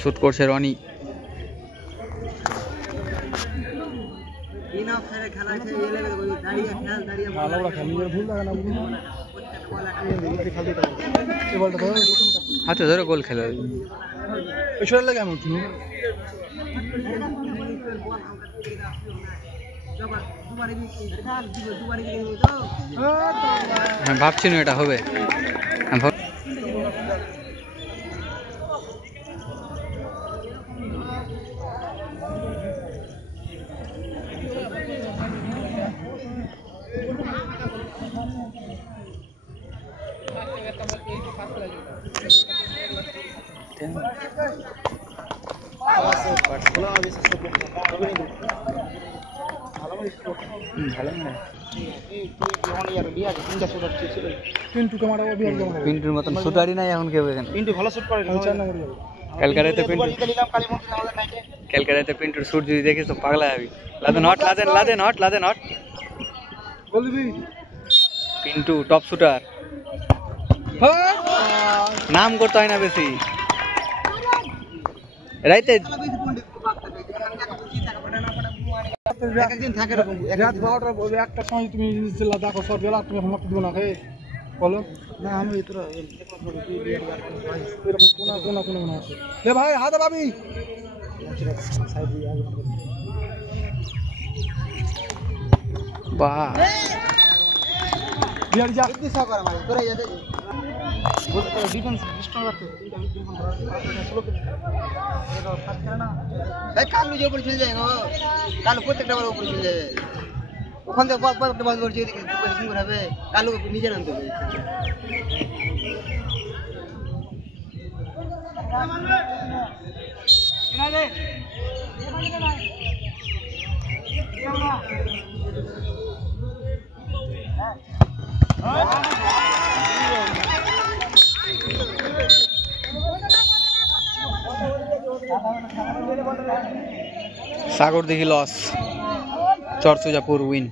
Shoot করছে রনি। হাতে ধরে গোল খেলে ভাবছি না এটা হবে। পিন্টুর মতন শুটারই নাই এখন কেউ এখানে। পিন্টু ভালো শুট করে। ক্যালকাটাতে পিন্টুর শুট যদি দেখিস তো পাগলা হবি। লাদে নট পিন্টু টপ শুটার, নাম করতে হয় না বেশি। রাইতে একটা সময় তুমি দেখো সব বেলা তুমি আমার দিব না খেয়ে বলো না আমি কোন আছে লে ভাই হাতে পাবি বাহ বিয়ার যা দিশা কর ভাই তোরে যেতে ডিফেন্স স্ট্রং রাখতে ভাই কালু যে উপরে চলে যায় গো, কালু প্রত্যেকটা বার উপরে চলে যাবে। ওখান থেকে পয়েন্ট বন্ধ করছে এদিকে কি হবে, কালু নিজে নামতে হবে। সাগর দেখি লস, চরসুজাপুর উইন।